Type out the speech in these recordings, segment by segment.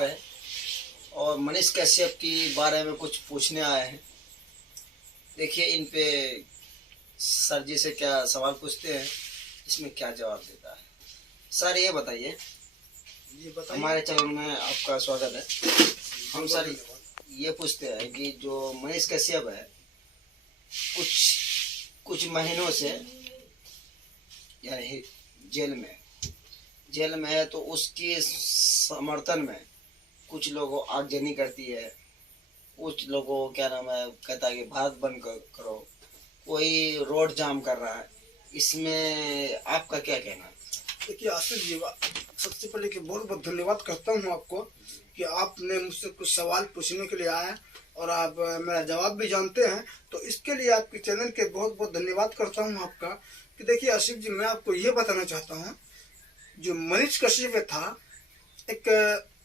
कुमार है और मनीष कश्यप के बारे में कुछ पूछने आए हैं। देखिए इन पे सर जी से क्या सवाल पूछते हैं, इसमें क्या जवाब देता है। सर ये बताइए, हमारे चैनल में आपका स्वागत है। हम सर ये पूछते हैं कि जो मनीष कश्यप है कुछ महीनों से यानी जेल में है, तो उसके समर्थन में कुछ लोगों आगजनी करती है, कुछ लोगों क्या नाम है कहता है कि भारत बंद करो, कोई रोड जाम कर रहा है। इसमें आपका क्या कहना है? देखिए आसिफ जी, सबसे पहले कि बहुत बहुत धन्यवाद करता हूँ आपको कि आपने मुझसे कुछ सवाल पूछने के लिए आए और आप मेरा जवाब भी जानते हैं, तो इसके लिए आपके चैनल के बहुत बहुत धन्यवाद करता हूँ आपका। कि देखिए आसिफ जी, मैं आपको ये बताना चाहता हूँ, जो मनीष कश्यप था एक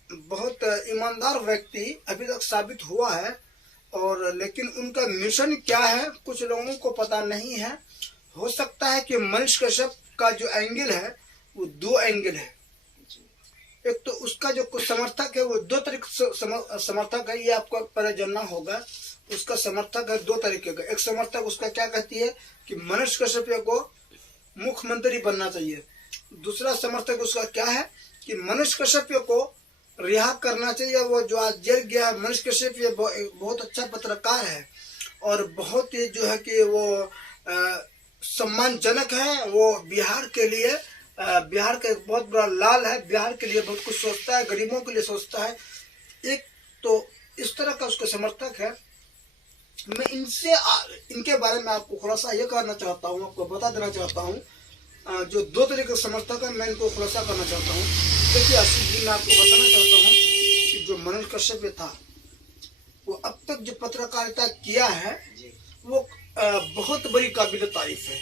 बहुत ईमानदार व्यक्ति अभी तक साबित हुआ है, और लेकिन उनका मिशन क्या है कुछ लोगों को पता नहीं है। हो सकता है कि मनीष कश्यप का जो एंगल है वो दो एंगल है। एक तो उसका जो कुछ समर्थक है वो दो तरीके से समर्थक है, ये आपको पहले जानना होगा। उसका समर्थक है दो तरीके का। एक समर्थक उसका क्या कहती है कि मनीष कश्यप को मुख्यमंत्री बनना चाहिए। दूसरा समर्थक उसका क्या है कि मनीष कश्यप को रिहा करना चाहिए। वो जो आज जेल गया है, मनीष कश्यप ये बहुत अच्छा पत्रकार है और बहुत ही जो है कि वो सम्मानजनक है। वो बिहार के लिए बिहार का एक बहुत बड़ा लाल है, बिहार के लिए बहुत कुछ सोचता है, गरीबों के लिए सोचता है। एक तो इस तरह का उसका समर्थक है। मैं इनके बारे में आपको खुलासा ये करना चाहता हूँ, आपको बता देना चाहता हूँ। जो दो तरीके के समर्थक है मैं इनको खुलासा करना चाहता हूँ। देखिए आसिफ जी, मैं आपको बताना चाहता हूँ कि जो मनीष कश्यप था वो अब तक जो पत्रकारिता किया है वो बहुत बड़ी काबिल तारीफ है।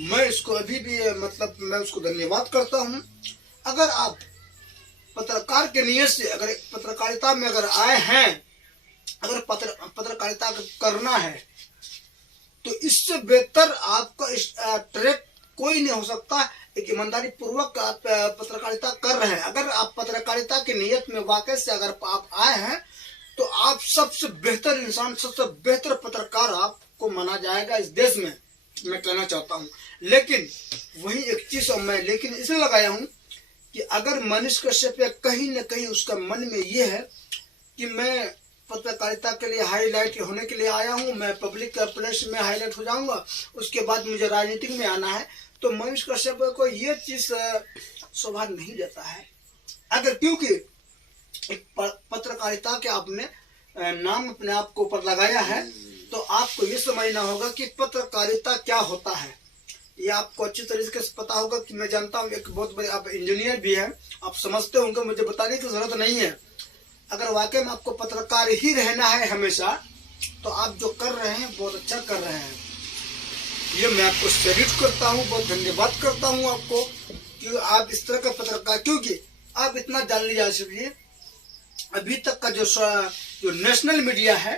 मैं इसको अभी भी मैं उसको धन्यवाद करता हूँ। अगर आप पत्रकार के नियत से अगर पत्रकारिता में अगर आए हैं, अगर पत्रकारिता करना है, तो इससे बेहतर आपका ट्रैक कोई नहीं हो सकता। एक ईमानदारी पूर्वक आप पत्रकारिता कर रहे हैं। अगर आप पत्रकारिता की नियत में वाकई से अगर आप आए हैं तो आप सबसे बेहतर इंसान, सबसे बेहतर पत्रकार आपको माना जाएगा इस देश में, मैं कहना चाहता हूँ। लेकिन वही एक चीज मैं लेकिन इसलिए लगाया हूँ कि अगर मनीष कश्यप कहीं न कहीं उसका मन में ये है कि मैं पत्रकारिता के लिए हाईलाइट होने के लिए आया हूँ, मैं पब्लिक प्लेस में हाईलाइट हो जाऊंगा, उसके बाद मुझे राजनीति में आना है, तो मनीष कश्यप को ये चीज शोभा नहीं देता है। अगर क्योंकि एक पत्रकारिता के आपने नाम अपने आप को ऊपर लगाया है, तो आपको ये समझना होगा कि पत्रकारिता क्या होता है। ये आपको अच्छी तरीके से पता होगा कि मैं जानता हूँ एक बहुत बड़े आप इंजीनियर भी हैं, आप समझते होंगे, मुझे बताने की जरूरत नहीं है। अगर वाकई में आपको पत्रकार ही रहना है हमेशा, तो आप जो कर रहे हैं बहुत अच्छा कर रहे हैं। ये मैं आपको सैल्यूट करता हूँ, बहुत धन्यवाद करता हूँ आपको कि आप इस तरह का पत्रकार, क्योंकि आप इतना जान लीजिए अभी तक का जो नेशनल मीडिया है,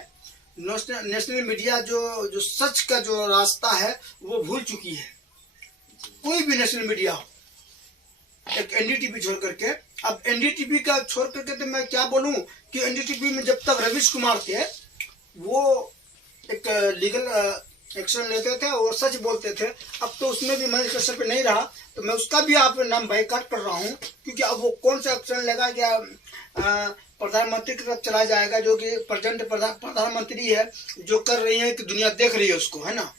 नेशनल मीडिया जो सच का जो रास्ता है वो भूल चुकी है। कोई भी नेशनल मीडिया हो, एक एनडीटीवी छोड़ करके, अब एनडीटीवी का छोड़ करके तो मैं क्या बोलूं कि एनडीटीवी में जब तक रवीश कुमार थे वो एक लीगल एक्शन लेते थे और सच बोलते थे। अब तो उसमें भी मनीष कश्यप नहीं रहा, तो मैं उसका भी आप नाम बाइकाट कर रहा हूं, क्योंकि अब वो कौन सा एक्शन लेगा, क्या प्रधानमंत्री की तरफ चला जाएगा, जो कि प्रेजेंट प्रधानमंत्री है, जो कर रही है कि दुनिया देख रही है उसको, है ना।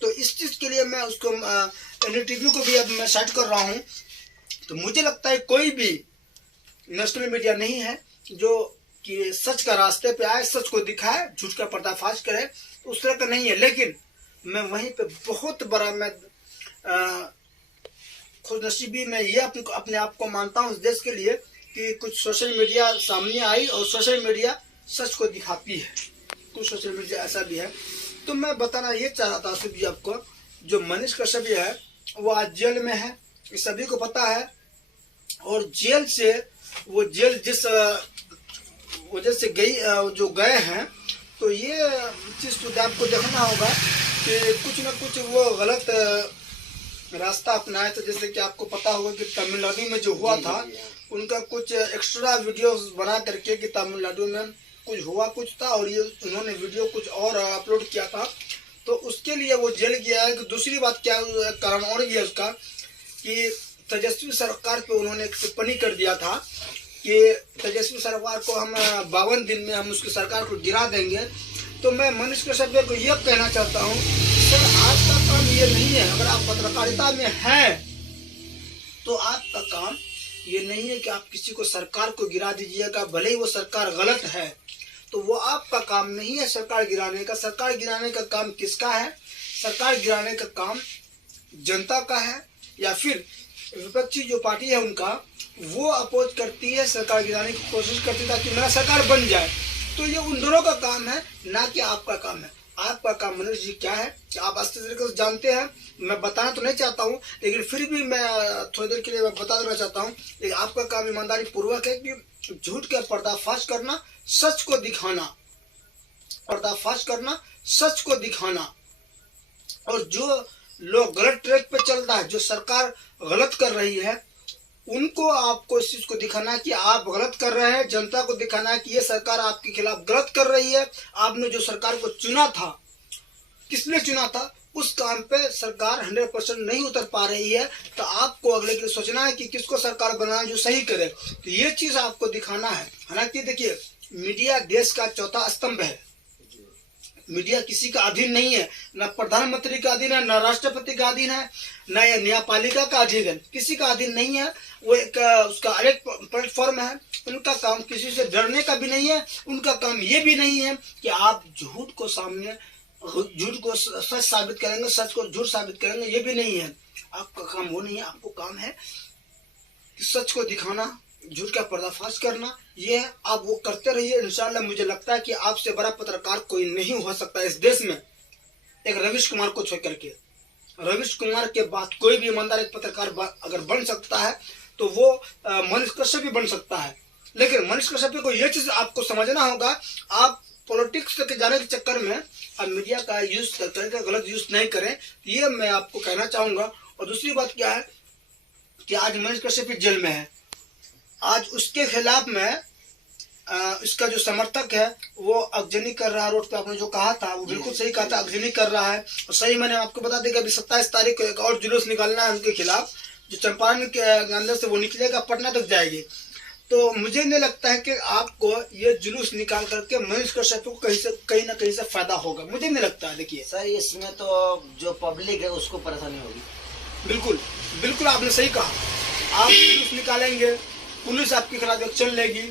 तो इस चीज के लिए मैं उसको एनडीटीवी को भी अब मैं साइड कर रहा हूँ। तो मुझे लगता है कोई भी नेशनल मीडिया नहीं है जो कि सच का रास्ते पे आए, सच को दिखाए, झूठ का पर्दाफाश करे, उस तरह का नहीं है। लेकिन मैं वहीं पे बहुत बड़ा मैं खुशनसीबी में ये अपने आप को मानता हूँ इस देश के लिए कि कुछ सोशल मीडिया सामने आई और सोशल मीडिया सच को दिखाती है। कुछ सोशल मीडिया ऐसा भी है। तो मैं बताना ये चाह रहा था आसिफ जी आपको, जो मनीष कश्यप है वो आज जेल में है, ये सभी को पता है। और जेल से वो जेल जिस वजह से गए हैं, तो ये चीज तो आपको देखना होगा कि कुछ न कुछ वो गलत रास्ता अपनाया था। जैसे कि आपको पता होगा कि तमिलनाडु में जो हुआ था, उनका कुछ एक्स्ट्रा वीडियो बना करके कि तमिलनाडु में कुछ हुआ कुछ था, और ये उन्होंने वीडियो कुछ और अपलोड किया था, तो उसके लिए वो जेल गया है। दूसरी बात क्या कारण और भी है उसका, कि तेजस्वी सरकार पे उन्होंने एक टिप्पणी कर दिया था कि तेजस्वी सरकार को हम 52 दिन में हम उसकी सरकार को गिरा देंगे। तो मैं मनीष कश्यप को यह कहना चाहता हूँ, सर आज का काम ये नहीं है। अगर आप पत्रकारिता में हैं तो आपका काम ये नहीं है कि आप किसी को सरकार को गिरा दीजिएगा, भले ही वो सरकार गलत है, तो वो आपका काम नहीं है सरकार गिराने का। सरकार गिराने का काम किसका है? सरकार गिराने का काम जनता का है, या फिर विपक्षी जो पार्टी है उनका, वो अपोज करती है, सरकार गिराने की कोशिश करती है ताकि मेरा सरकार बन जाए। तो ये उन दोनों का काम है, ना कि आपका काम है। आपका काम मनीष जी क्या है कि आप अच्छे तरीके से जानते हैं, मैं बताना तो नहीं चाहता हूँ, लेकिन फिर भी मैं थोड़ी देर के लिए मैं बता देना चाहता हूँ। लेकिन आपका काम ईमानदारी पूर्वक है कि झूठ का पर्दाफाश करना, सच को दिखाना, पर्दाफाश करना, सच को दिखाना। और जो लोग गलत ट्रैक पे चल रहा है, जो सरकार गलत कर रही है, उनको आपको इस चीज को दिखाना कि आप गलत कर रहे हैं, जनता को दिखाना कि ये सरकार आपके खिलाफ गलत कर रही है। आपने जो सरकार को चुना था, किसने चुना था, उस काम पे सरकार 100% नहीं उतर पा रही है। तो आपको अगले के लिए सोचना है कि किसको सरकार बनाना जो सही करे। तो ये चीज आपको दिखाना है। हालांकि देखिए, मीडिया देश का चौथा स्तंभ है। मीडिया किसी का अधीन नहीं है, न प्रधानमंत्री का अधीन है, न राष्ट्रपति का अधीन है, न यह न्यायपालिका का अधीन है, किसी का अधीन नहीं है। वो एक उसका अलग प्लेटफॉर्म है। उनका काम किसी से डरने का भी नहीं है। उनका काम ये भी नहीं है कि आप झूठ को सामने, झूठ को सच साबित करेंगे, सच को झूठ साबित करेंगे, ये भी नहीं है। आपका काम वो नहीं है। आपको काम है कि सच को दिखाना, झूठ का पर्दाफाश करना। ये है, आप वो करते रहिए। इंशाल्लाह मुझे लगता है कि आपसे बड़ा पत्रकार कोई नहीं हो सकता इस देश में, एक रवीश कुमार को छोड़ करके। रवीश कुमार के बाद कोई भी ईमानदार एक पत्रकार अगर बन सकता है तो वो मनीष कश्यप भी बन सकता है। लेकिन मनीष कश्यप को ये चीज आपको समझना होगा, आप पॉलिटिक्स के जाने के चक्कर में अब मीडिया का यूज करके गलत यूज नहीं करें, ये मैं आपको कहना चाहूंगा। और दूसरी बात क्या है कि आज मनीष कश्यप जेल में है। आज उसके खिलाफ में इसका जो समर्थक है वो अगजनी कर रहा है रोड पे। आपने जो कहा था वो बिल्कुल सही कहा था, अगजनी कर रहा है। और सही मैंने आपको बता देगा, अभी 27 तारीख को एक और जुलूस निकालना है उनके खिलाफ, जो चंपारण के अंदर से वो निकलेगा, पटना तक जाएगी। तो मुझे नहीं लगता है कि आपको ये जुलूस निकाल करके मनीष कश्यप को कहीं ना कहीं से फायदा होगा, मुझे नहीं लगता है। देखिए सर, इसमें तो जो पब्लिक है उसको परेशानी होगी। बिल्कुल बिल्कुल आपने सही कहा। आप जुलूस निकालेंगे, पुलिस आपके खिलाफ एक्शन लेगी।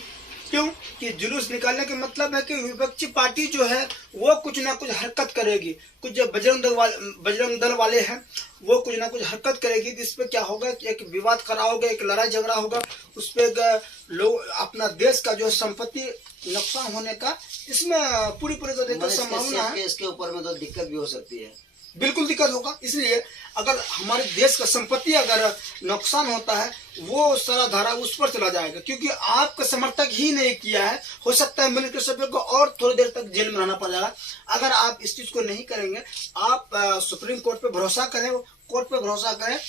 क्यों? कि जुलूस निकालने का मतलब है कि विपक्षी पार्टी जो है वो कुछ ना कुछ हरकत करेगी। कुछ जो बजरंग दल वाले हैं वो कुछ ना कुछ हरकत करेगी, जिसपे क्या होगा कि एक विवाद खड़ा होगा, एक लड़ाई झगड़ा होगा, उस पर लोग अपना देश का जो संपत्ति नुकसान होने का इसमें पूरी देखकर संभावना है। इसके ऊपर में तो दिक्कत भी हो सकती है। बिल्कुल दिक्कत होगा। इसलिए अगर हमारे देश का संपत्ति अगर नुकसान होता है, वो सारा धारा उस पर चला जाएगा, क्योंकि आपका समर्थक ही नहीं किया है। हो सकता है मनीष कश्यप को और थोड़ी देर तक जेल में रहना पड़ जाएगा। अगर आप इस चीज को नहीं करेंगे, आप सुप्रीम कोर्ट पे भरोसा करें, कोर्ट पे भरोसा करें।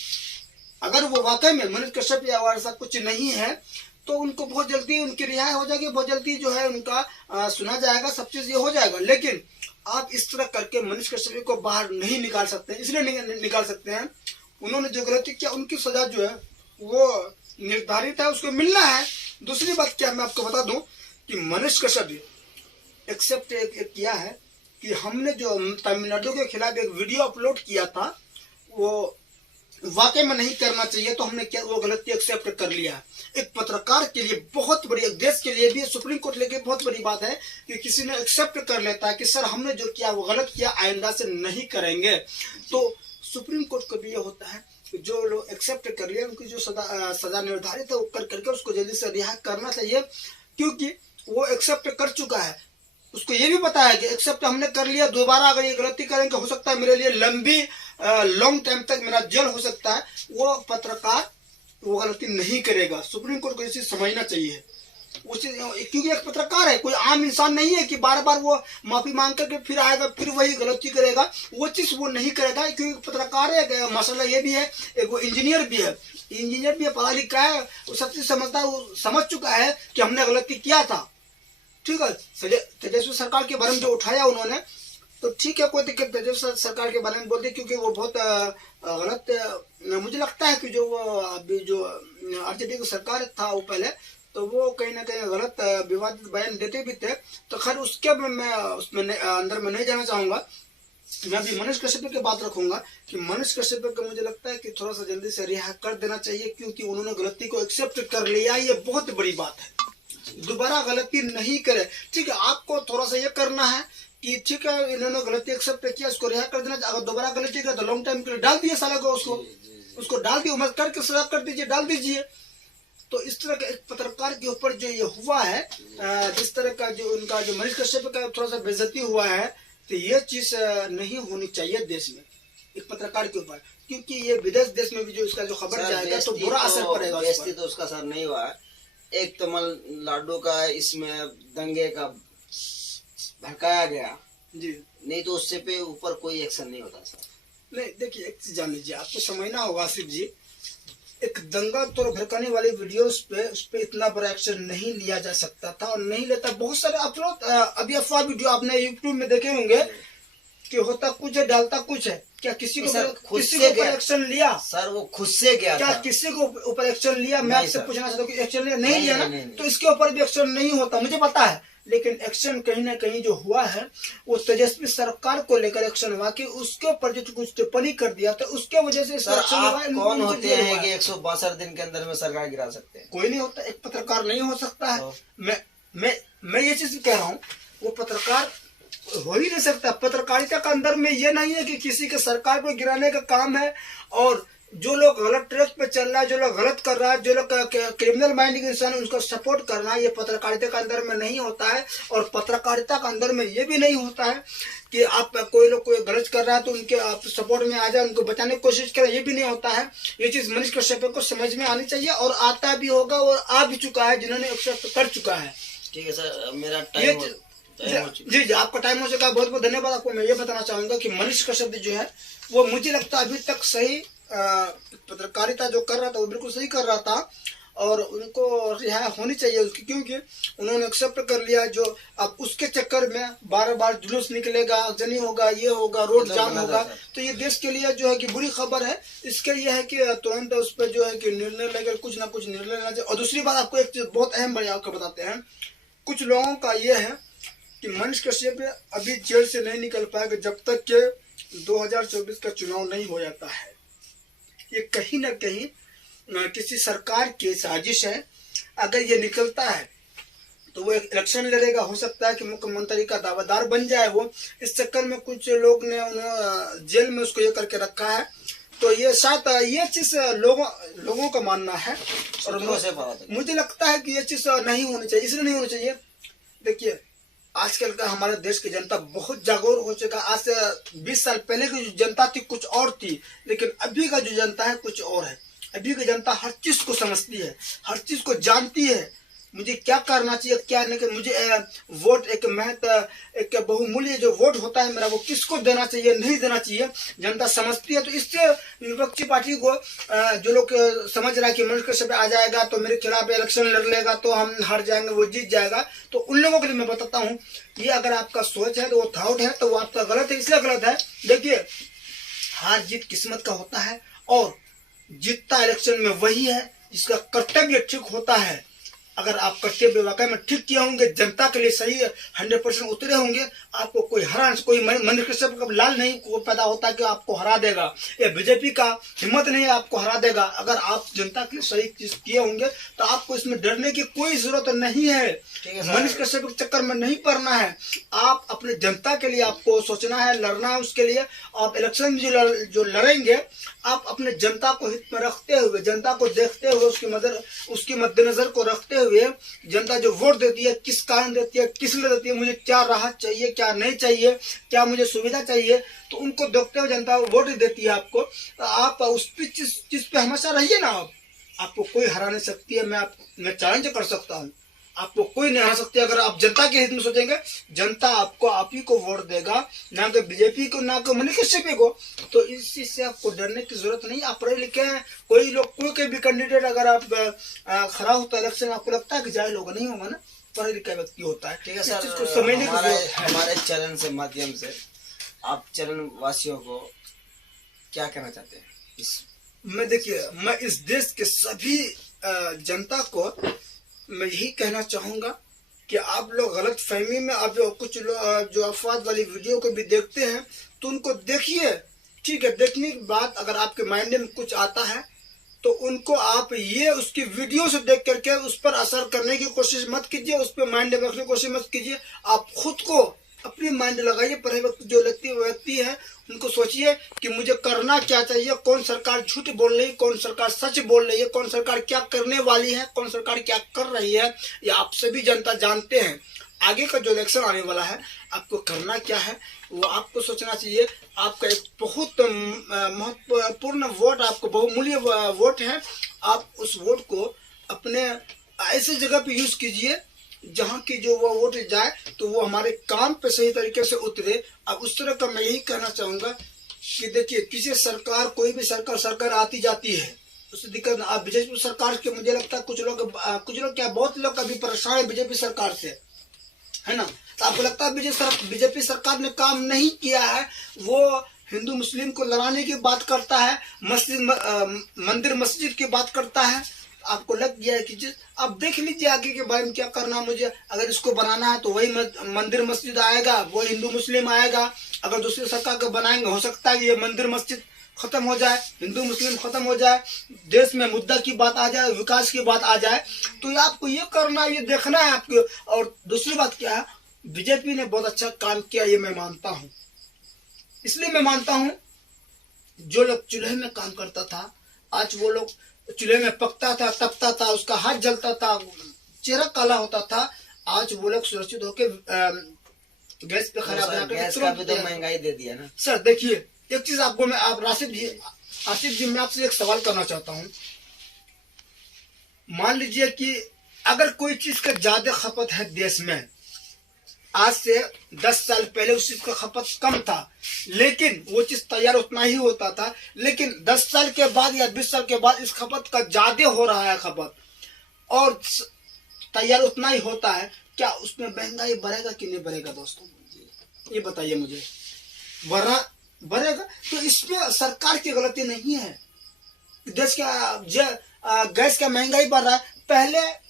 अगर वो वाकई में मनीष कश्यप या हमारे साथ कुछ नहीं है तो उनको बहुत जल्दी उनकी रिहाई हो जाएगी, बहुत जल्दी जो है उनका सुना जाएगा, सब चीज ये हो जाएगा। लेकिन आप इस तरह करके मनीष कश्यप को बाहर नहीं निकाल सकते। इसलिए नहीं निकाल सकते हैं, उन्होंने जो गलती किया उनकी सजा जो है वो निर्धारित है, उसको मिलना है। दूसरी बात क्या मैं आपको बता दूं कि मनीष कश्यप एक्सेप्ट किया है कि हमने जो तमिलनाडु के खिलाफ एक वीडियो अपलोड किया था वो वाकई में नहीं करना चाहिए, तो हमने क्या वो गलती एक्सेप्ट कर लिया है। एक पत्रकार के लिए बहुत बड़ी, एक देश के लिए भी, सुप्रीम कोर्ट लेके बहुत बड़ी बात है कि किसी ने एक्सेप्ट कर लेता है कि सर हमने जो किया वो गलत किया, आइंदा से नहीं करेंगे। तो सुप्रीम कोर्ट को भी ये होता है कि जो लोग एक्सेप्ट कर लिया उनकी जो सजा निर्धारित है वो कर करके उसको जल्दी से रिहा करना चाहिए, क्योंकि वो एक्सेप्ट कर चुका है। उसको ये भी पता है कि एक्सेप्ट हमने कर लिया, दोबारा अगर ये गलती करेंगे हो सकता है मेरे लिए लॉन्ग टाइम तक मेरा जेल हो सकता है। वो पत्रकार वो गलती नहीं करेगा। सुप्रीम कोर्ट को ये चीज समझना चाहिए। वो चीज, क्योंकि एक पत्रकार है, कोई आम इंसान नहीं है कि बार बार वो माफी मांग करके फिर आएगा फिर वही गलती करेगा, वो चीज वो नहीं करेगा, क्योंकि पत्रकार है। मसला ये भी है, एक वो इंजीनियर भी है, पढ़ा लिखा है, वो सब चीज समझता है, वो समझ चुका है कि हमने गलती किया था। ठीक है, तेजस्वी सरकार के बारे में जो उठाया उन्होंने, तो ठीक है, कोई दिक्कत तेजस्वी सरकार के बारे में बोलते, क्योंकि वो बहुत गलत, मुझे लगता है कि जो अभी जो आरजेडी की सरकार था वो पहले, तो वो कहीं ना कहीं गलत विवादित बयान देते भी थे। तो खैर उसके मैं उसमें अंदर में नहीं जाना चाहूंगा। मैं अभी मनीष कश्यप की बात रखूंगा कि मनीष कश्यप को मुझे लगता है कि थोड़ा सा जल्दी से रिहा कर देना चाहिए, क्योंकि उन्होंने गलती को एक्सेप्ट कर लिया, ये बहुत बड़ी बात है। दोबारा गलती नहीं करे। ठीक है, आपको थोड़ा सा ये करना है कि ठीक है इन्होंने गलती एक्सेप्ट किया, उसको रिहा कर देना। अगर दोबारा गलती करे तो लॉन्ग टाइम के लिए डाल दिए साले को, उसको डाल दिए, उम्र करके सजा कर दीजिए, डाल दीजिए। तो इस तरह का एक पत्रकार के ऊपर जो ये हुआ है, जिस तरह का जो उनका जो मनीष कश्यप का थोड़ा सा बेइज्जती हुआ है, तो ये चीज नहीं होनी चाहिए देश में एक पत्रकार के ऊपर, क्योंकि ये विदेश देश में भी जो इसका जो खबर जाएगा तो बुरा असर पड़ेगा। बेइज्जती तो उसका असर नहीं हुआ है, एक तमिलनाडु का इसमें दंगे का भड़काया गया जी, नहीं तो उससे पे ऊपर कोई एक्शन नहीं होता सर। नहीं देखिए, एक चीज जान लीजिए, आपको समझना होगा आसिफ जी, एक दंगा तोड़ भड़काने वाली वीडियो उस पे इतना बड़ा एक्शन नहीं लिया जा सकता था और नहीं लेता। बहुत सारे अपलोड अभी अफवाह वीडियो आपने यूट्यूब में देखे होंगे कि होता कुछ है डालता कुछ है। क्या किसी को ऊपर एक्शन लिया? सर वो खुद से गया क्या था। किसी को ऊपर एक्शन लिया? मैं आपसे पूछना चाहता हूँ कि एक्शन लिया नहीं लिया ना, तो इसके ऊपर भी एक्शन नहीं होता, मुझे पता है। लेकिन एक्शन कहीं ना कहीं जो हुआ है वो तेजस्वी सरकार को लेकर एक्शन हुआ कि उसके ऊपर जो कुछ टिप्पणी कर दिया तो उसके वजह से सर आप कौन होते हैं कि 162 दिन के अंदर में सरकार गिरा सकते हैं? कोई नहीं होता, एक पत्रकार नहीं हो सकता है। मैं ये चीज कह रहा हूँ, वो पत्रकार हो ही नहीं सकता। पत्रकारिता के अंदर में ये नहीं है कि किसी के सरकार को गिराने का काम है, और जो लोग गलत ट्रैक पे चल रहा है, जो लोग गलत कर रहा है, जो लोग क्रिमिनल माइंड के इंसान उनको सपोर्ट करना, ये पत्रकारिता के अंदर में नहीं होता है। और पत्रकारिता के अंदर में ये भी नहीं होता है कि आप कोई लोग कोई गलत कर रहा है तो उनके आप सपोर्ट में आ जाए, उनको बचाने की कोशिश करें, ये भी नहीं होता है। ये चीज मनीष कश्यप को समझ में आनी चाहिए और आता भी होगा और आ भी चुका है, जिन्होंने एक्सेप्ट कर चुका है। ठीक है सर, मेरा टाइम जी जी आपका टाइम हो चुका है, बहुत बहुत धन्यवाद। आपको मैं ये बताना चाहूंगा कि मनीष कश्यप जो है वो मुझे लगता है अभी तक सही पत्रकारिता जो कर रहा था वो बिल्कुल सही कर रहा था और उनको रिहाई होनी चाहिए उसकी, क्योंकि उन्होंने एक्सेप्ट कर लिया। जो अब उसके चक्कर में बार बार जुलूस निकलेगा, आगजनी होगा, ये होगा, रोड जाम होगा, तो ये देश के लिए जो है कि बुरी खबर है। इसके लिए है कि तुरंत उस पर जो है कि निर्णय लेकर कुछ ना कुछ निर्णय लेना चाहिए। और दूसरी बात आपको एक चीज बहुत अहम बड़ी आपको बताते हैं, कुछ लोगों का ये है कि मनीष कश्यप अभी जेल से नहीं निकल पाएगा जब तक के 2024 का चुनाव नहीं हो जाता है। ये कहीं ना कहीं किसी सरकार की साजिश है। अगर ये निकलता है तो वो एक इलेक्शन लड़ेगा, हो सकता है कि मुख्यमंत्री का दावेदार बन जाए वो। इस चक्कर में कुछ लोग ने उन्हें जेल में उसको ये करके रखा है। तो ये शायद ये चीज लोगों का मानना है और मुझे लगता है कि ये चीज नहीं होनी चाहिए। इसलिए नहीं होनी चाहिए, देखिए आजकल का हमारे देश की जनता बहुत जागरूक हो चुका है। आज से 20 साल पहले की जो जनता थी कुछ और थी, लेकिन अभी का जो जनता है कुछ और है। अभी की जनता हर चीज को समझती है, हर चीज को जानती है, मुझे क्या करना चाहिए क्या नहीं। मुझे वोट एक एक बहुमूल्य जो वोट होता है मेरा, वो किसको देना चाहिए नहीं देना चाहिए, जनता समझती है। तो इससे विपक्षी पार्टी को जो लोग समझ रहा है कि मनीष कश्यप आ जाएगा तो मेरे खिलाफ इलेक्शन लड़ लेगा तो हम हार जाएंगे, वो जीत जाएगा, तो उन लोगों के लिए मैं बताता हूँ, ये अगर आपका सोच है तो वो थाउट है तो वो आपका गलत है। इसलिए गलत है, देखिए हार जीत किस्मत का होता है और जीतता इलेक्शन में वही है जिसका कर्तव्य ठीक होता है। अगर आप कर्तव्य वाकई में ठीक किए होंगे, जनता के लिए सही 100% उतरे होंगे, आपको कोई हरा कोई मनीष कश्यप का लाल नहीं को पैदा होता कि आपको हरा देगा, या बीजेपी का हिम्मत नहीं है आपको हरा देगा। अगर आप जनता के लिए सही चीज किए होंगे तो आपको इसमें डरने की कोई जरूरत नहीं है। मनीष कश्यप के चक्कर में नहीं पड़ना है। आप अपने जनता के लिए आपको सोचना है, लड़ना है उसके लिए। आप इलेक्शन में जो लड़ेंगे आप अपने जनता को हित में रखते हुए, जनता को देखते हुए, उसकी मद्देनजर को रखते हुए, जनता जो वोट देती है किस कारण देती है, किस लिए देती है, मुझे क्या राहत चाहिए क्या नहीं चाहिए, क्या मुझे सुविधा चाहिए, तो उनको देखते हुए जनता वोट देती है आपको। तो आप उस चीज पे हमेशा रहिए ना। आपको कोई हरा नहीं सकती है। मैं चैलेंज कर सकता हूँ आपको कोई नहीं हरा सकते अगर आप जनता के हित में सोचेंगे। जनता आपको आप ही को वोट देगा, ना कि बीजेपी को, ना कि मनीष कश्यप को। तो इस चीज से आपको डरने की जरूरत नहीं। आप पढ़े लिखे हैं, कोई लोग कोई भी कैंडिडेट अगर आप खड़ा होता है इलेक्शन, आपको लगता है कि जाहिल होगा, नहीं होगा ना, पढ़ा लिखा व्यक्ति होता है। ठीक है सर, हमारे चैनल से माध्यम से आप चैनल वासियों को क्या कहना चाहते हैं? मैं इस देश के सभी जनता को मैं यही कहना चाहूंगा कि आप लोग गलत फहमी में, आप जो कुछ जो अफवाह वाली वीडियो को भी देखते हैं तो उनको देखिए, ठीक है। देखने के बाद अगर आपके माइंड में कुछ आता है तो उनको आप ये उसकी वीडियो से देख करके उस पर असर करने की कोशिश मत कीजिए, उस पर माइंड में रखने की कोशिश मत कीजिए। आप खुद को अपनी माइंड लगाइए। पढ़े वक्त जो व्यक्ति है उनको सोचिए कि मुझे करना क्या चाहिए, कौन सरकार झूठ बोल रही है, कौन सरकार सच बोल रही है, कौन सरकार क्या करने वाली है, कौन सरकार क्या कर रही है, ये आप सभी जनता जानते हैं। आगे का जो इलेक्शन आने वाला है आपको करना क्या है वो आपको सोचना चाहिए। आपका एक बहुत महत्वपूर्ण वोट, आपको बहुमूल्य वोट है। आप उस वोट को अपने ऐसी जगह पे यूज कीजिए जहाँ की जो वो वोट जाए तो वो हमारे काम पे सही तरीके से उतरे। अब उस तरह का मैं यही कहना चाहूंगा कि देखिए, किसी सरकार, कोई भी सरकार आती जाती है, उससे दिक्कत ना। आप बीजेपी सरकार के, मुझे लगता है कुछ लोग क्या, बहुत लोग अभी परेशान है बीजेपी सरकार से, है ना। तो आपको लगता है बीजेपी सरकार ने काम नहीं किया है? वो हिंदू मुस्लिम को लड़ाने की बात करता है, मंदिर मस्जिद की बात करता है। आपको लग गया है कि आप देख लीजिए आगे के बारे में क्या करना मुझे। अगर इसको बनाना है तो वही मंदिर मस्जिद आएगा, वो हिंदू मुस्लिम आएगा। अगर दूसरी सरकार को बनाएंगे, हो सकता है ये मंदिर मस्जिद खत्म हो जाए, हिंदू मुस्लिम खत्म हो जाए, देश में मुद्दा की बात आ जाए, विकास की बात आ जाए। तो आपको ये करना, ये देखना है आपको। और दूसरी बात क्या है, बीजेपी ने बहुत अच्छा काम किया, ये मैं मानता हूँ। इसलिए मैं मानता हूँ, जो लोग चूल्हे में काम करता था, आज वो लोग चूल्हे में पकता था, तपता था, उसका हाथ जलता था, चेहरा काला होता था, आज वो लोग सुरक्षित होकर गैस पे खाना बना कर, गैस का भी तो महंगाई दे दिया ना सर। देखिए एक चीज आपको मैं, आप आसिफ जी मैं आपसे एक सवाल करना चाहता हूँ। मान लीजिए कि अगर कोई चीज का ज्यादा खपत है देश में, आज से 10 साल पहले उस चीज का खपत कम था, लेकिन वो चीज तैयार उतना ही होता था। लेकिन 10 साल के बाद या 20 साल के बाद इस खपत का ज्यादा हो रहा है खपत, और तैयार उतना ही होता है। क्या उसमें महंगाई बढ़ेगा कि नहीं बढ़ेगा दोस्तों? ये बताइए मुझे। बढ़ेगा। तो इसमें सरकार की गलती नहीं है। देश का गैस का महंगाई बढ़ रहा है।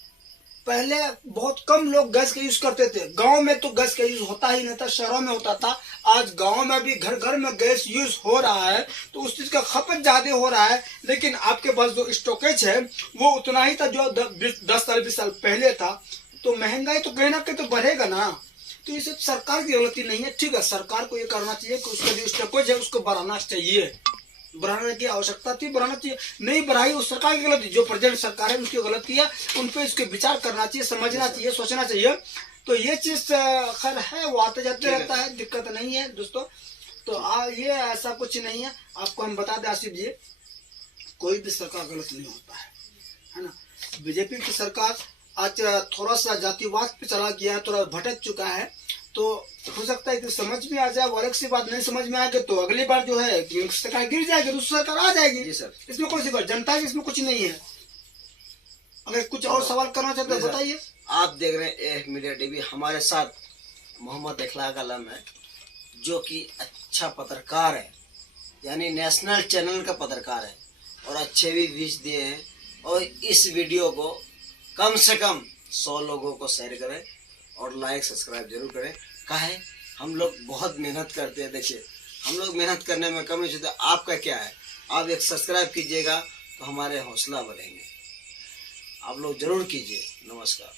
पहले बहुत कम लोग गैस का यूज करते थे। गांव में तो गैस का यूज होता ही नहीं था, शहरों में होता था। आज गांव में भी घर घर में गैस यूज हो रहा है, तो उस चीज का खपत ज्यादा हो रहा है। लेकिन आपके पास जो स्टॉकेज है वो उतना ही था जो 10 साल 20 साल पहले था। तो महंगाई तो कहीं ना कहीं तो बढ़ेगा ना। तो इसे सरकार की गलती नहीं है। ठीक है, सरकार को ये करना चाहिए कि उसका जो स्टॉकेज है उसको बढ़ाना चाहिए, बढ़ाने की आवश्यकता थी, बढ़ाना चाहिए। नहीं बढ़ाई, उस सरकार की गलती, जो प्रेजेंट सरकार है उनकी गलती है। उन पे इसके विचार करना चाहिए, समझना चाहिए, सोचना चाहिए। तो ये चीज खैर है, वो आते जाते रहता है, दिक्कत नहीं है दोस्तों। तो ये ऐसा कुछ नहीं है। आपको हम बता दें आसिफ जी, कोई भी सरकार गलत नहीं होता है ना। बीजेपी की सरकार आज थोड़ा सा जातिवाद पे चला गया है, थोड़ा भटक चुका है। तो हो सकता है कि समझ में आ जाए, वो अलग सी बात। नहीं समझ में आएगी तो अगली बार जो है सरकार गिर जाएगी, दूसरी सरकार आ जाएगी। जी सर, इसमें कौन सी बात, जनता की इसमें कुछ नहीं है। अगर कुछ और सवाल करना चाहते हैं बताइए। आप देख रहे हैं AF मीडिया टीवी। हमारे साथ मोहम्मद इखलाक आलम है, जो कि अच्छा पत्रकार है, यानी नेशनल चैनल का पत्रकार है, और अच्छे भी व्यूज दिए हैं। और इस वीडियो को कम से कम 100 लोगों को शेयर करें और लाइक सब्सक्राइब जरूर करें। काहे, हम लोग बहुत मेहनत करते हैं। देखिए, हम लोग मेहनत करने में कमी होती है। आपका क्या है, आप एक सब्सक्राइब कीजिएगा तो हमारे हौसला बढ़ेंगे। आप लोग जरूर कीजिए। नमस्कार।